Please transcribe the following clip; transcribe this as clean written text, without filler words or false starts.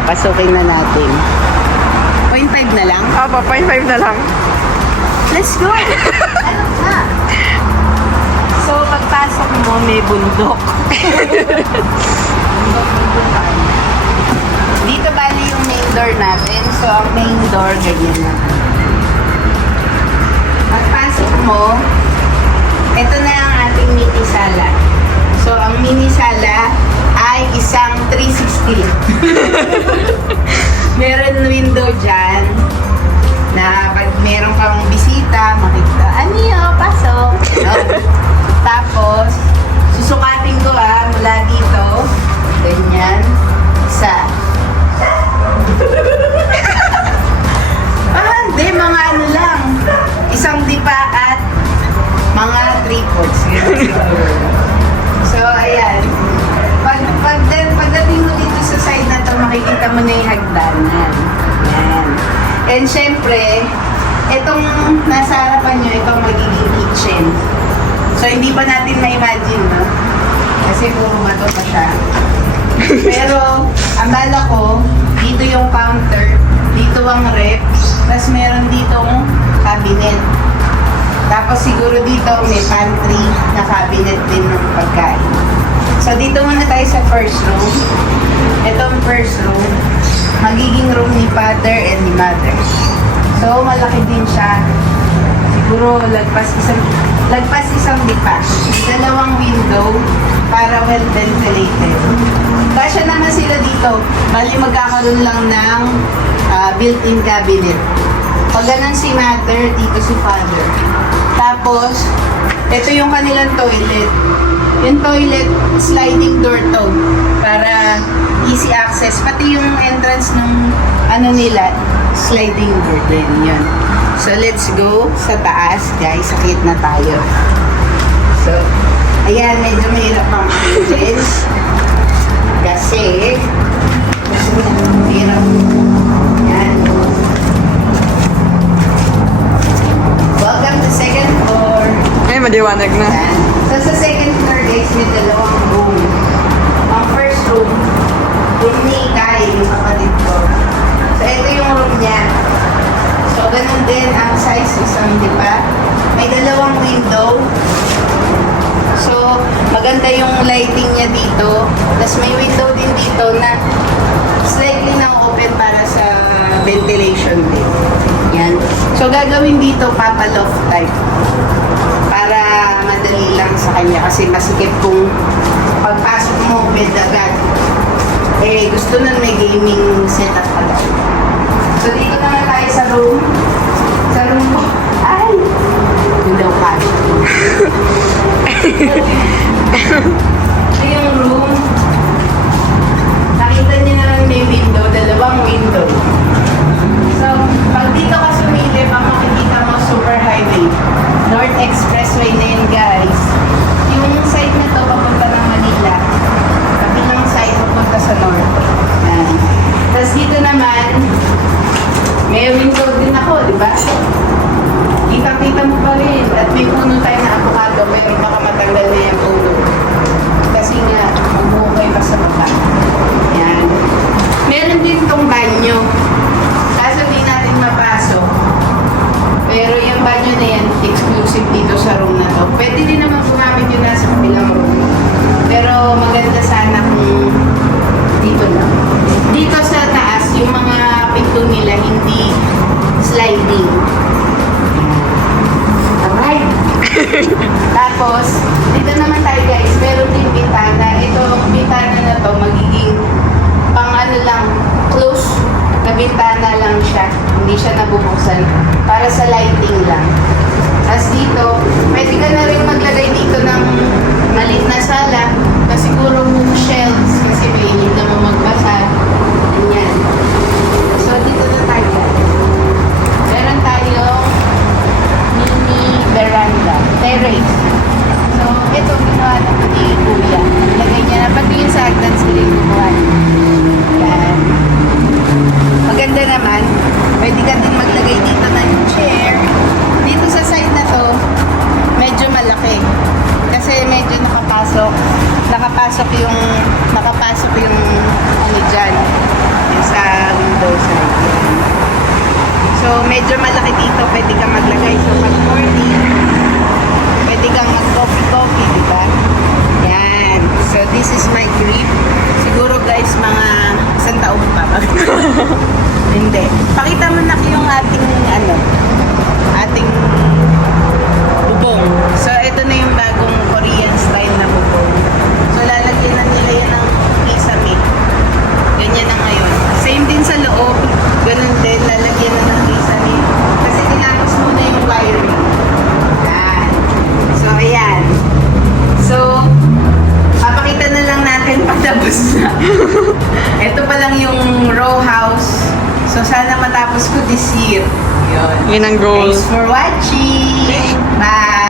pasukin na natin. 0.5 na lang? Opo, 0.5 na lang. Let's go! Ano ka? So, pagpasok mo, may bundok. Dito bali yung main door natin. So, ang main door, ganyan na. Pagpasok mo, ito na ang ating mini sala. So, ang mini sala ay isang 360. Meron window dyan na pag meron kang bisita, makikita, Aniyo, pasok. No? Tapos, susukatin ko mula dito, ganyan, isa. Hindi, mga ano lang, isang dipa at mga tripods. So, ayan. Pagdating mo dito sa side na to, makikita mo na yung hagdanan. Ayan. And syempre, itong nasa harapan nyo, itong magiging kitchen. So, hindi pa natin ma-imagine, no? Kasi puro mato pa siya. Pero, ang bala ko, dito yung counter, dito ang rep, tapos meron ditong cabinet. Tapos siguro dito may pantry na cabinet din ng pagkain. So, dito muna tayo sa first room. Itong first room, magiging room ni father and ni mother. So, malaki din siya. Siguro lagpas isang dipa. Dalawang window para well ventilated. Kasya naman sila dito. Bali magkakaroon lang ng built-in cabinet. Pag ganun si mother, dito si father. Tapos, ito yung kanilang toilet. Yung toilet, sliding door to para easy access. Pati yung entrance ng nila, sliding door din. Yun. So, let's go sa taas, guys. Sakit na tayo. So, ayan, medyo mahirap ang access. Kasi, hirap. Ayan. Welcome to second floor. Ay, maliwanag na. Ayan. So, sa second floor, guys, may dalawang room. Ang first room, room ni Kai, yung kapatid ko. So, ito yung room niya. So, ganun din ang size, isang, di ba? May dalawang window. So, maganda yung lighting niya dito. Tapos may window din dito na slightly na open para sa ventilation din. Yan. So, gagawin dito, Papa Loft type. Para madali lang sa kanya. Kasi masikip kung pagpasok mo, bed agad. Eh, gusto na may gaming setup agad. So, dito naman tayo sa room. Sa room ko. Ay! Yun daw pa. Ito yung room. Nakita niyo naman may window. Dalawang window. So, pag dito ka sumilip, ang makikita mo super highway. North Expressway na yun, guys. Yung side na to, papunta ng Manila. Kabilang side, papunta sa north. Yan. Tapos dito naman, may window din ako, di ba? Kita-kita mo pa rin. At may puno tayo na avocado, pero baka matanggal na yung puno. Kasi nga, mabuhay pa sa baba. Yan. Meron din tong banyo. Kaso di natin mapasok. Pero yung banyo na yan, exclusive dito sa room na to. Pwede din naman gumamit yun nasa kabilang room. Pero maganda sana kung dito lang. Dito sa taas, yung mga pinto nila hindi sliding. Alright. Tapos, dito naman tayo guys, meron din bintana. Itong bintana na to, magiging pang ano lang, close na bintana lang siya. Hindi siya nabubuksan. Para sa lighting lang. Tapos dito, pwede ka na rin maglagay dito ng maliit na sala. Kasi siguro bookshelves. Kasi may hindi naman magbasa. Ganyan. So, dito na tayo. Meron tayong mini veranda. Terrace. So, ito, ginawa na po ni Kuya. Lagay niya na. Pati yung sa agdan sila yung gumawa. Yan. Maganda naman. Pwede ka din maglagay dito ng chair. Dito sa side na to, medyo malaki. Kasi medyo nakapasok yung ano dyan. Yung sa window side. Yan. So, medyo malaki dito. Pwede kang maglagay. So, pag morning, pwede kang mag-coffee-coffee, di ba? Yan. So, this is my grip. Siguro guys, mga isang taon pa. Hindi. Pakita mo na yung ating, ating bubong. So, ito na yung bagong Korean style na bubong. So, lalagyan na nila yan ng kisame. Ganyan na ngayon. Same din sa loob. Ganun din, lalagyan na ng kisame. Kasi tinapos muna yung wiring. Yan. So, ayan. So, papakita na lang natin pagtapos na. Ito pa lang yung row house. So, sana matapos ko this year. Yun. Yun ang goal. Thanks for watching. Bye!